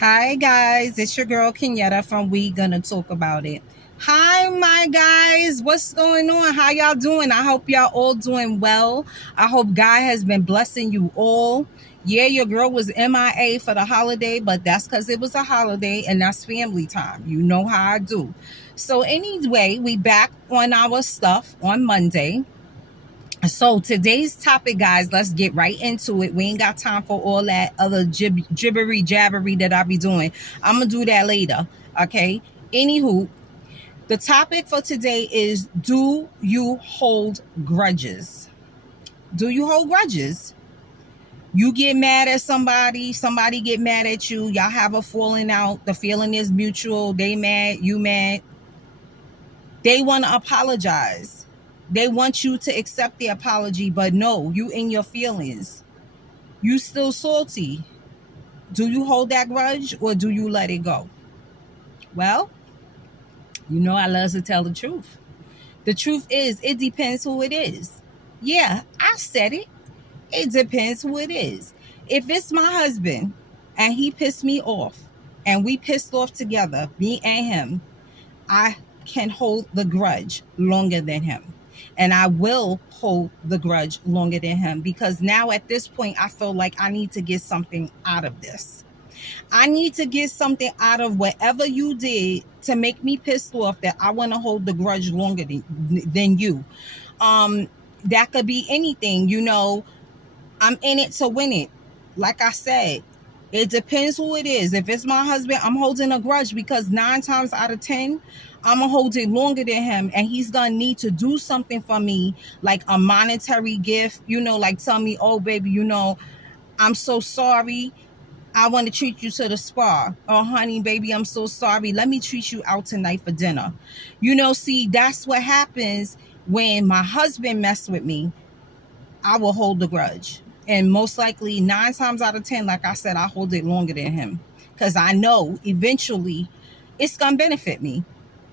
Hi guys, it's your girl Kenyatta from We Gonna Talk About It. Hi my guys, what's going on? How y'all doing? I hope y'all all doing well. I hope God has been blessing you all. Yeah, your girl was MIA for the holiday, but that's because it was a holiday and that's family time. You know how I do. So anyway, we back on our stuff on Monday. So today's topic, guys, let's get right into it. We ain't got time for all that other gibbery jabbery that I be doing. I'm gonna do that later. Okay. Anywho, the topic for today is: do you hold grudges? Do you hold grudges? You get mad at somebody get mad at you, y'all have a falling out, the feeling is mutual, they mad, you mad, they want to apologize. They want you to accept the apology, but no, you in your feelings. You still salty. Do you hold that grudge or do you let it go? Well, you know I love to tell the truth. The truth is, it depends who it is. Yeah, I said it. It depends who it is. If it's my husband and he pissed me off and we pissed off together, me and him, I can hold the grudge longer than him. And I will hold the grudge longer than him because now at this point, I feel like I need to get something out of this. I need to get something out of whatever you did to make me pissed off that I want to hold the grudge longer than you. Um, that could be anything, I'm in it to win it. Like I said, it depends who it is. If it's my husband, I'm holding a grudge because 9 times out of 10, I'm going to hold it longer than him. And he's going to need to do something for me, like a monetary gift, like tell me, oh, baby, I'm so sorry. I want to treat you to the spa. Oh, honey, baby, I'm so sorry. Let me treat you out tonight for dinner. See, that's what happens when my husband messed with me. I will hold the grudge. And most likely 9 times out of 10, like I said, I hold it longer than him because I know eventually it's going to benefit me.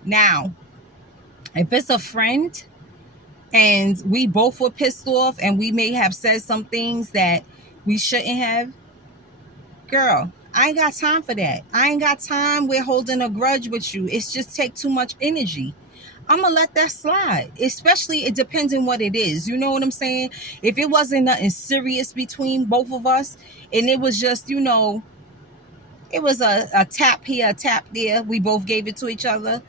Now, if it's a friend and we both were pissed off and we may have said some things that we shouldn't have, girl, I ain't got time for that. I ain't got time with holding a grudge with you. It's just take too much energy. I'm gonna let that slide. Especially, it depends on what it is. You know what I'm saying? If it wasn't nothing serious between both of us, and it was just, it was a tap here, a tap there. We both gave it to each other.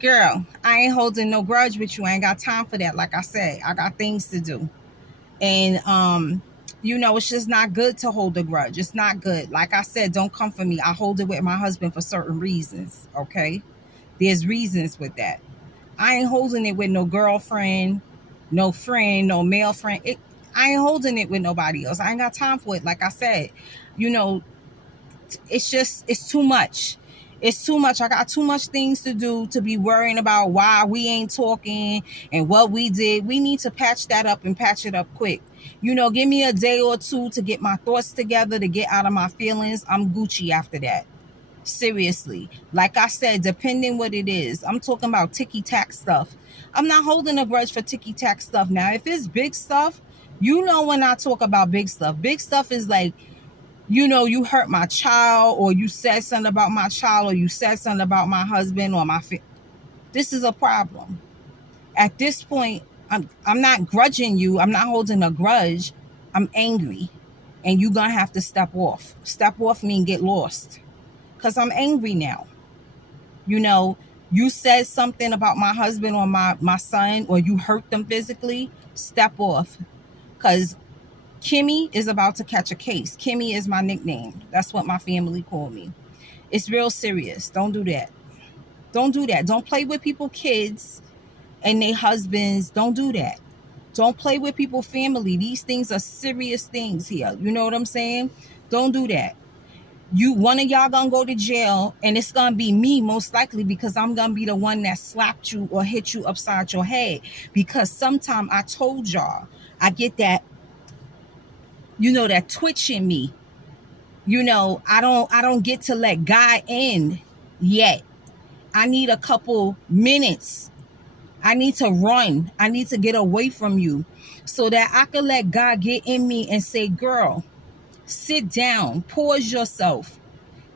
Girl, I ain't holding no grudge with you. I ain't got time for that. Like I said, I got things to do. And it's just not good to hold a grudge. It's not good. Like I said, don't come for me. I hold it with my husband for certain reasons. Okay. There's reasons with that. I ain't holding it with no girlfriend, no friend, no male friend. I ain't holding it with nobody else. I ain't got time for it. Like I said, you know, it's too much. It's too much. I got too much things to do to be worrying about why we ain't talking and what we did. We need to patch that up and patch it up quick. Give me a day or two to get my thoughts together, to get out of my feelings. I'm Gucci after that. Seriously. Like I said, depending what it is. I'm talking about ticky-tack stuff. I'm not holding a grudge for ticky-tack stuff. Now, if it's big stuff, when I talk about big stuff is like, you hurt my child, or you said something about my child, or you said something about my husband or this is a problem. At this point, I'm not grudging you. I'm not holding a grudge. I'm angry. And you're going to have to step off. Step off me and get lost. Because I'm angry now. You said something about my husband or my son, or you hurt them physically. Step off. Because Kimmy is about to catch a case. Kimmy is my nickname. That's what my family call me. It's real serious. Don't do that. Don't do that. Don't play with people's kids and their husbands. Don't do that. Don't play with people's family. These things are serious things here. You know what I'm saying? Don't do that. One of y'all gonna go to jail, and it's gonna be me most likely, because I'm gonna be the one that slapped you or hit you upside your head. Because sometime I told y'all, I get that, that twitch in me. I don't get to let God in yet. I need a couple minutes. I need to run. I need to get away from you so that I can let God get in me and say, girl, sit down, pause yourself.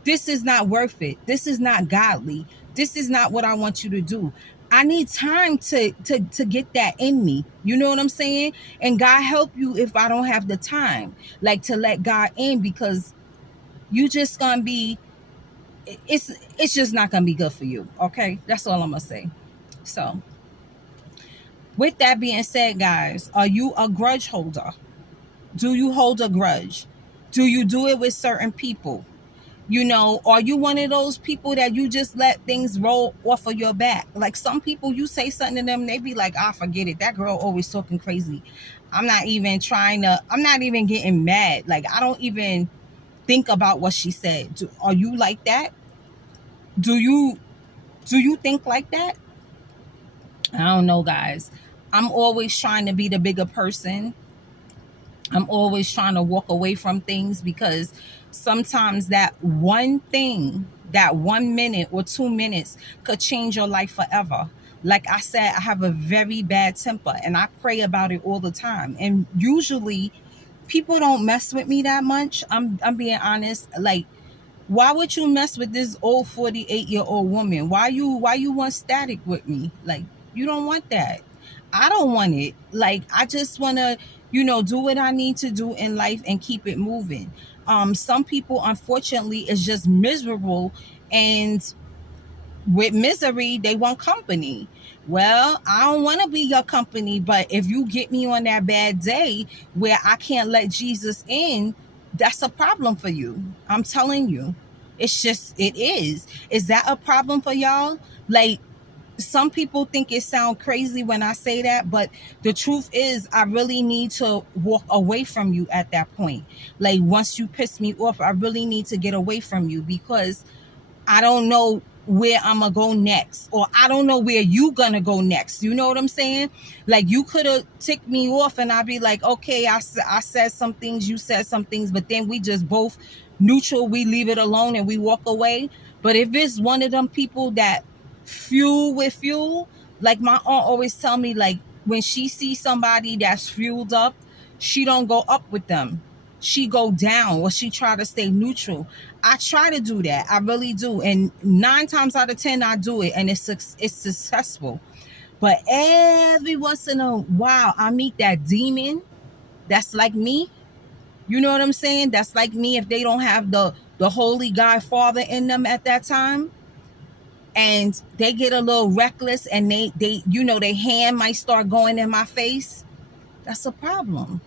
This is not worth it. This is not godly. This is not what I want you to do. I need time to get that in me. You know what I'm saying? And God help you if I don't have the time, like to let God in, because you just gonna be, it's just not gonna be good for you. Okay, that's all I'm gonna say. So with that being said, guys, are you a grudge holder? Do you hold a grudge? Do you do it with certain people? You know, are you one of those people that you just let things roll off of your back? Like some people, you say something to them, they be like, "Ah, forget it. That girl always talking crazy. I'm not even getting mad. Like, I don't even think about what she said." Are you like that? Do you think like that? I don't know, guys. I'm always trying to be the bigger person. I'm always trying to walk away from things, because sometimes that one thing, that 1 minute or 2 minutes could change your life forever. Like I said, I have a very bad temper and I pray about it all the time. And usually people don't mess with me that much. I'm being honest. Like, why would you mess with this old 48-year-old woman? Why you want static with me? Like, you don't want that. I don't want it. Like, I just want to, do what I need to do in life and keep it moving. Some people, unfortunately, is just miserable, and with misery, they want company. Well, I don't want to be your company, but if you get me on that bad day where I can't let Jesus in, that's a problem for you. I'm telling you. It is. Is that a problem for y'all? Like, some people think it sounds crazy when I say that, but the truth is I really need to walk away from you at that point. Like, once you piss me off, I really need to get away from you, because I don't know where I'm gonna go next, or I don't know where you gonna go next. You know what I'm saying? Like, you could have ticked me off and I'd be like, okay, I said some things, you said some things, but then we just both neutral, we leave it alone and we walk away. But if it's one of them people that fuel with fuel, like my aunt always tell me, like, when she sees somebody that's fueled up, she don't go up with them, she go down, or she try to stay neutral. I try to do that. I really do. And 9 times out of 10, I do it, and it's successful. But every once in a while, I meet that demon that's like me. You know what I'm saying? That's like me if they don't have the holy God Father in them at that time. And they get a little reckless, and they hand might start going in my face. That's a problem.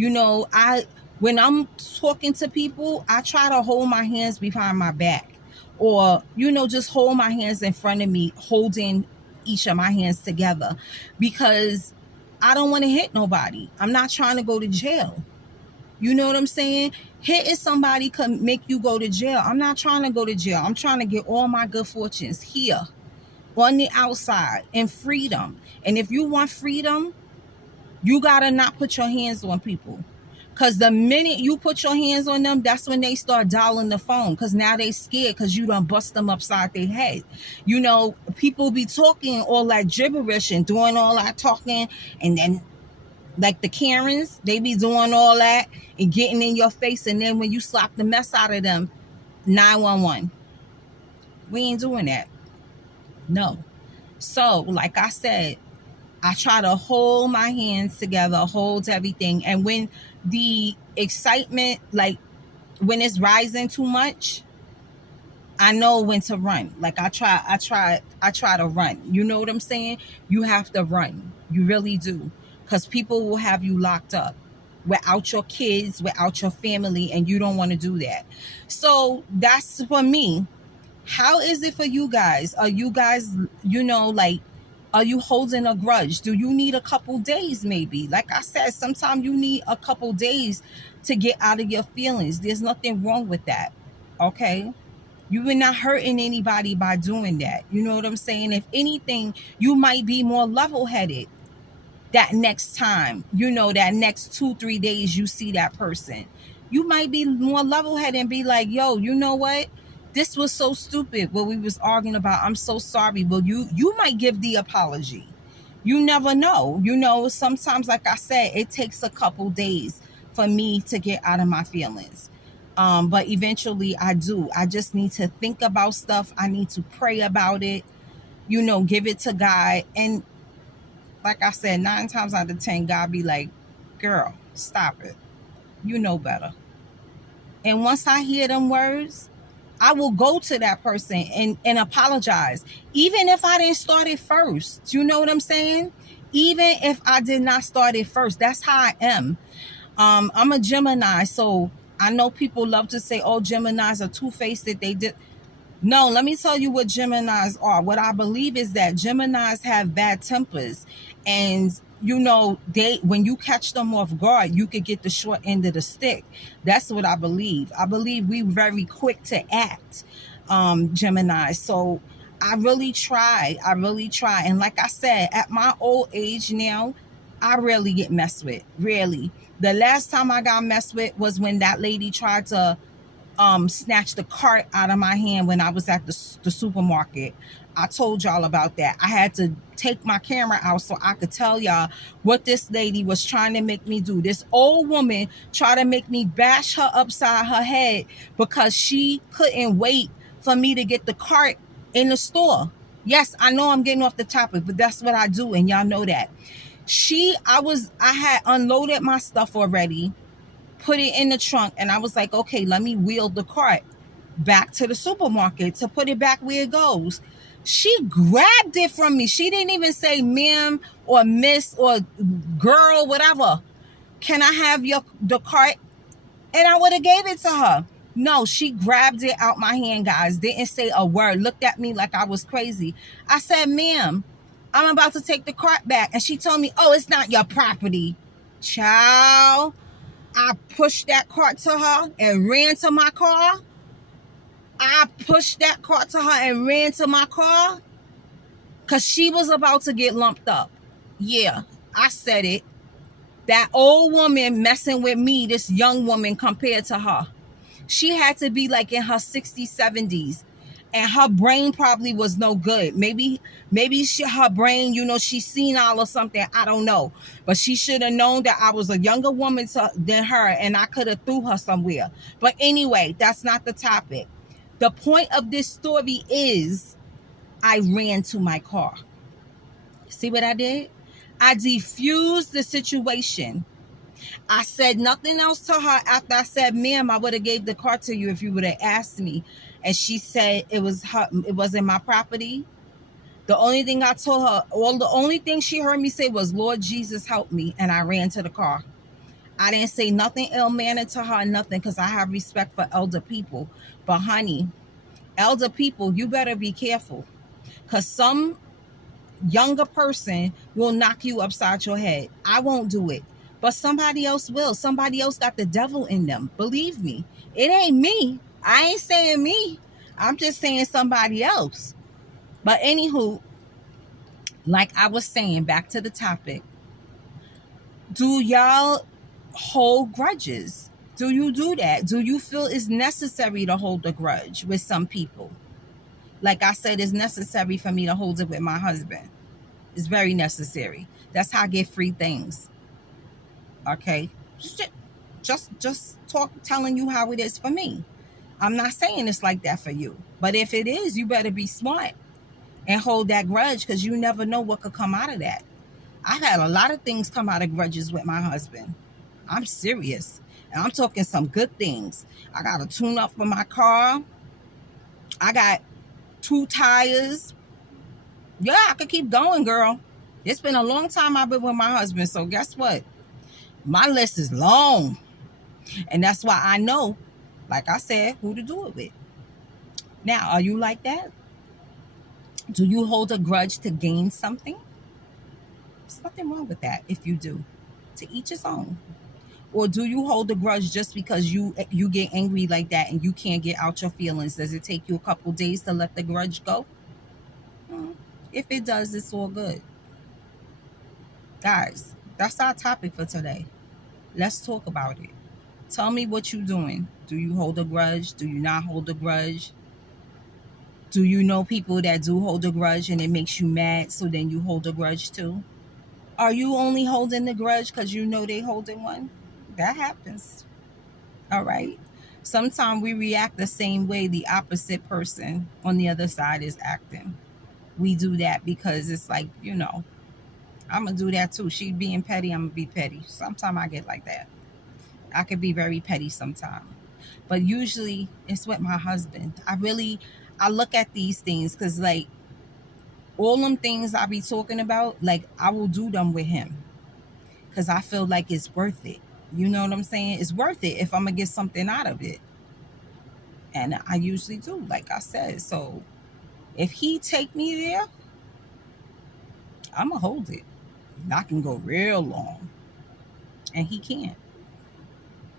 I when I'm talking to people, I try to hold my hands behind my back, or just hold my hands in front of me, holding each of my hands together, because I don't want to hit nobody. I'm not trying to go to jail. You know what I'm saying? Hitting somebody could make you go to jail. I'm not trying to go to jail. I'm trying to get all my good fortunes here on the outside in freedom. And if you want freedom, you gotta not put your hands on people. Because the minute you put your hands on them, that's when they start dialing the phone. Because now they scared, because you done bust them upside their head. People be talking all that gibberish and doing all that talking. And then, like the Karens, they be doing all that and getting in your face. And then when you slap the mess out of them, 911. We ain't doing that. No. So, like I said, I try to hold my hands together, hold everything. And when the excitement, like when it's rising too much, I know when to run. Like I try to run. You know what I'm saying? You have to run. You really do. Because people will have you locked up without your kids, without your family, and you don't want to do that. So that's for me. How is it for you guys? Are you guys, like, are you holding a grudge? Do you need a couple days maybe? Like I said, sometimes you need a couple days to get out of your feelings. There's nothing wrong with that. Okay? You are not hurting anybody by doing that. You know what I'm saying? If anything, you might be more level-headed that next time, that next 2-3 days you see that person. You might be more level-headed and be like, yo, you know what? This was so stupid what we was arguing about. I'm so sorry. Well, you might give the apology. You never know. Sometimes, like I said, it takes a couple days for me to get out of my feelings. But eventually I do. I just need to think about stuff. I need to pray about it, give it to God. And like I said, 9 times out of 10, God be like, girl, stop it. You know better. And once I hear them words, I will go to that person and apologize. Even if I didn't start it first. You know what I'm saying? Even if I did not start it first. That's how I am. I'm a Gemini, so I know people love to say, oh, Geminis are two-faced, that they did. No, let me tell you what Geminis are. What I believe is that Geminis have bad tempers. And, they, when you catch them off guard, you could get the short end of the stick. That's what I believe. I believe we very quick to act, Gemini. So I really try. I really try. And like I said, at my old age now, I rarely get messed with. Really. The last time I got messed with was when that lady tried to snatched the cart out of my hand when I was at the supermarket. I told y'all about that. I had to take my camera out so I could tell y'all what this lady was trying to make me do. This old woman tried to make me bash her upside her head because she couldn't wait for me to get the cart in the store. Yes, I know I'm getting off the topic, but that's what I do, and y'all know that. I had unloaded my stuff already, put it in the trunk, and I was like, okay, let me wheel the cart back to the supermarket to put it back where it goes. She grabbed it from me. She didn't even say ma'am or miss or girl, whatever. Can I have the cart? And I would have gave it to her. No, she grabbed it out my hand, guys. Didn't say a word. Looked at me like I was crazy. I said, ma'am, I'm about to take the cart back. And she told me, oh, it's not your property. Child. I pushed that cart to her and ran to my car. Because she was about to get lumped up. Yeah, I said it. That old woman messing with me, this young woman compared to her. She had to be like in her 60s, 70s. And her brain probably was no good. Maybe her brain, she's senile or something. I don't know. But she should have known that I was a younger woman than her, and I could have threw her somewhere. But anyway, that's not the topic. The point of this story is I ran to my car. See what I did? I diffused the situation. I said nothing else to her after I said, ma'am, I would have gave the car to you if you would have asked me. And she said it wasn't my property. The only thing I told her, the only thing she heard me say was, Lord Jesus, help me. And I ran to the car. I didn't say nothing ill-mannered to her, nothing, because I have respect for elder people. But honey, elder people, you better be careful. Because some younger person will knock you upside your head. I won't do it. But somebody else will. Somebody else got the devil in them. Believe me. It ain't me. I ain't saying me. I'm just saying somebody else. But anywho, like I was saying, back to the topic. Do y'all hold grudges? Do you do that? Do you feel it's necessary to hold a grudge with some people? Like I said, it's necessary for me to hold it with my husband. It's very necessary. That's how I get free things. Okay, just telling you how it is for me. I'm not saying it's like that for you, but if it is, you better be smart and hold that grudge, because you never know what could come out of that. I've had a lot of things come out of grudges with my husband. I'm serious, and I'm talking some good things. I got a tune up for my car. I got 2 tires. Yeah, I could keep going, girl. It's been a long time I've been with my husband, so guess what? My list is long. And that's why I know, like I said, who to do it with. Now, are you like that? Do you hold a grudge to gain something? There's nothing wrong with that if you do. To each his own. Or do you hold a grudge just because you get angry like that and you can't get out your feelings? Does it take you a couple days to let the grudge go? If it does, it's all good. Guys, that's our topic for today. Let's talk about it. Tell me what you're doing. Do you hold a grudge? Do you not hold a grudge? Do you know people that do hold a grudge and it makes you mad, so then you hold a grudge too? Are you only holding the grudge because you know they holding one? That happens. All right. Sometimes we react the same way the opposite person on the other side is acting. We do that because it's like, I'm gonna do that too. She being petty, I'm gonna be petty. Sometimes I get like that. I could be very petty sometimes, but usually it's with my husband. I look at these things because like all them things I be talking about, like I will do them with him because I feel like it's worth it. You know what I'm saying? It's worth it if I'm gonna get something out of it, and I usually do, like I said. So if he take me there, I'm gonna hold it. I can go real long, and he can't.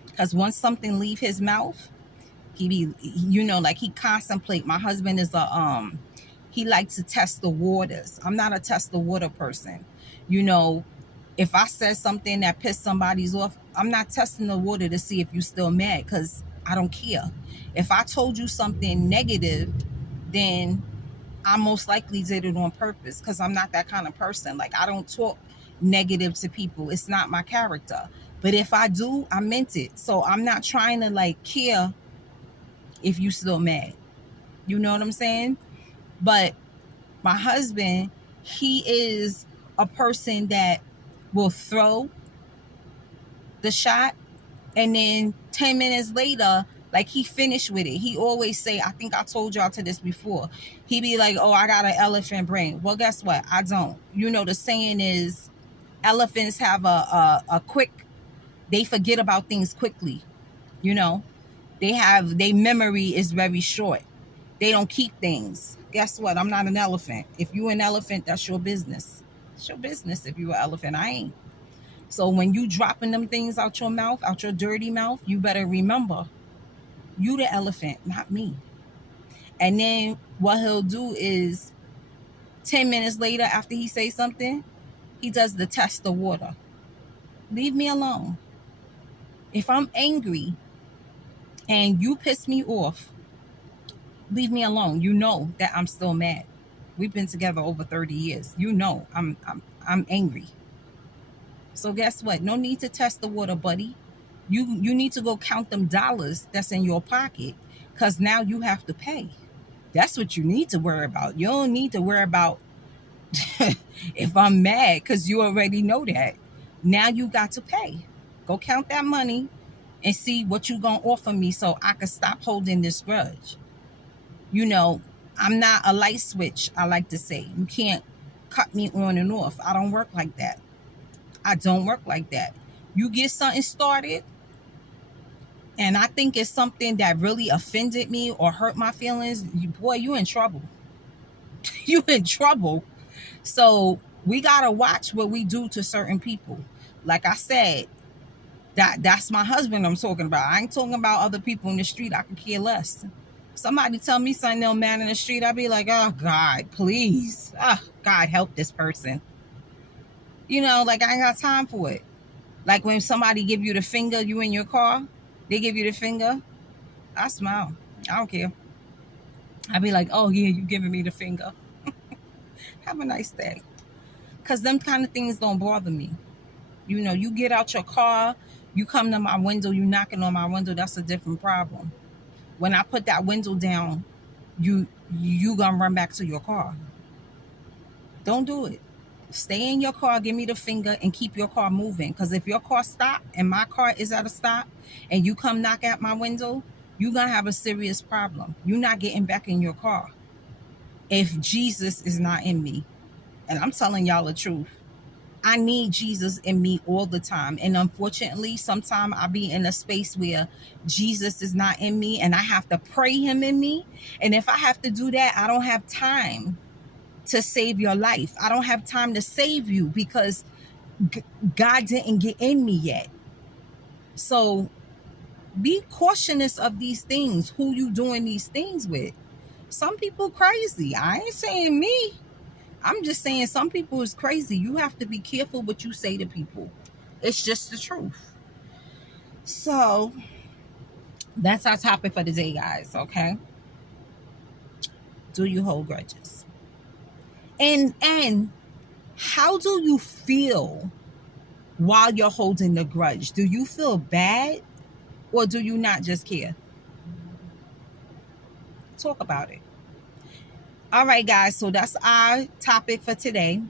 Because once something leave his mouth, he be, like he contemplate. My husband is he likes to test the waters. I'm not a test the water person. You know, if I said something that pissed somebody's off, I'm not testing the water to see if you still mad, because I don't care. If I told you something negative, then I most likely did it on purpose, because I'm not that kind of person. Like, I don't talk negative to people. It's not my character. But if I do, I meant it. So I'm not trying to like care if you still mad. You know what I'm saying? But my husband, he is a person that will throw the shot, and then 10 minutes later, like he finished with it. He always say, I think I told y'all to this before. He be like, oh, I got an elephant brain. Well, guess what? I don't. You know, the saying is elephants have a quick, they forget about things quickly. You know, their memory is very short. They don't keep things. Guess what? I'm not an elephant. If you an elephant, that's your business. It's your business if you an elephant. I ain't. So when you dropping them things out your mouth, out your dirty mouth, you better remember, you the elephant, not me. And then what he'll do is 10 minutes later, after he says something, he does the test the water. Leave me alone. If I'm angry and you piss me off, leave me alone. You know that I'm still mad. We've been together over 30 years. You know I'm angry. So guess what? No need to test the water, buddy. You need to go count them dollars that's in your pocket, because now you have to pay. That's what you need to worry about. You don't need to worry about if I'm mad, because you already know that. Now you got to pay. Go count that money and see what you gonna offer me so I can stop holding this grudge. You know, I'm not a light switch, I like to say. You can't cut me on and off. I don't work like that. I don't work like that. You get something started, and I think it's something that really offended me or hurt my feelings, boy, you in trouble. You in trouble. So we gotta watch what we do to certain people. Like I said, that's my husband I'm talking about. I ain't talking about other people in the street. I could care less. Somebody tell me something, no man in the street, I'd be like, oh God, please. Oh God, help this person. You know, like I ain't got time for it. Like when somebody give you the finger, you in your car, they give you the finger, I smile. I don't care. I'd be like, oh yeah, you giving me the finger. Have a nice day. Because them kind of things don't bother me. You know, you get out your car, you come to my window, you knocking on my window, that's a different problem. When I put that window down, you gonna run back to your car. Don't do it. Stay in your car, give me the finger, and keep your car moving. Because if your car stop and my car is at a stop and you come knock at my window, you're gonna have a serious problem. You're not getting back in your car if Jesus is not in me. And I'm telling y'all the truth. I need Jesus in me all the time. And unfortunately, sometimes I'll be in a space where Jesus is not in me and I have to pray him in me. And if I have to do that, I don't have time to save your life. I don't have time to save you because God didn't get in me yet. So be cautious of these things, who you doing these things with. Some people crazy. I ain't saying me. I'm just saying some people is crazy. You have to be careful what you say to people. It's just the truth. So that's our topic for today, guys. Okay. Do you hold grudges? And how do you feel while you're holding the grudge? Do you feel bad or do you not just care? talk about it. All right, guys. So that's our topic for today.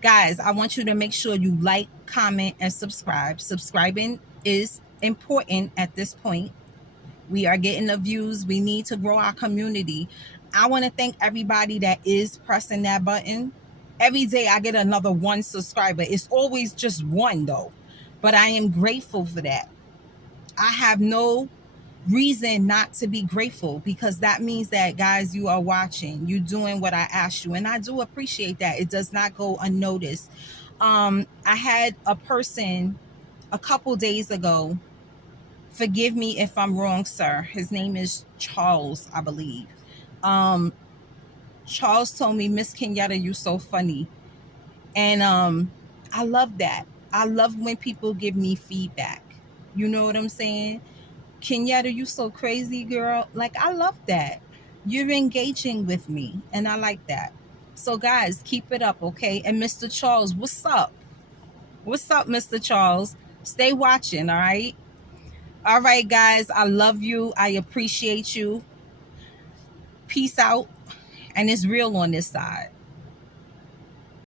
Guys, I want you to make sure you like, comment, and subscribe. Subscribing is important at this point. We are getting the views. We need to grow our community. I want to thank everybody that is pressing that button. Every day I get another one subscriber. It's always just one though. But I am grateful for that. I have no reason not to be grateful, because that means that, guys, you are watching, you doing what I asked you, and I do appreciate that. It does not go unnoticed. I had a person a couple days ago, forgive me if I'm wrong, sir, his name is Charles, I believe. um Charles told me, Miss Kenyatta, you so funny. And I love that. I love when people give me feedback. You know what I'm saying? Kenyatta, you so crazy, girl. Like, I love that. You're engaging with me, and I like that. So, guys, keep it up, okay? And Mr. Charles, what's up? What's up, Mr. Charles? Stay watching, all right? All right, guys, I love you. I appreciate you. Peace out. And it's real on this side.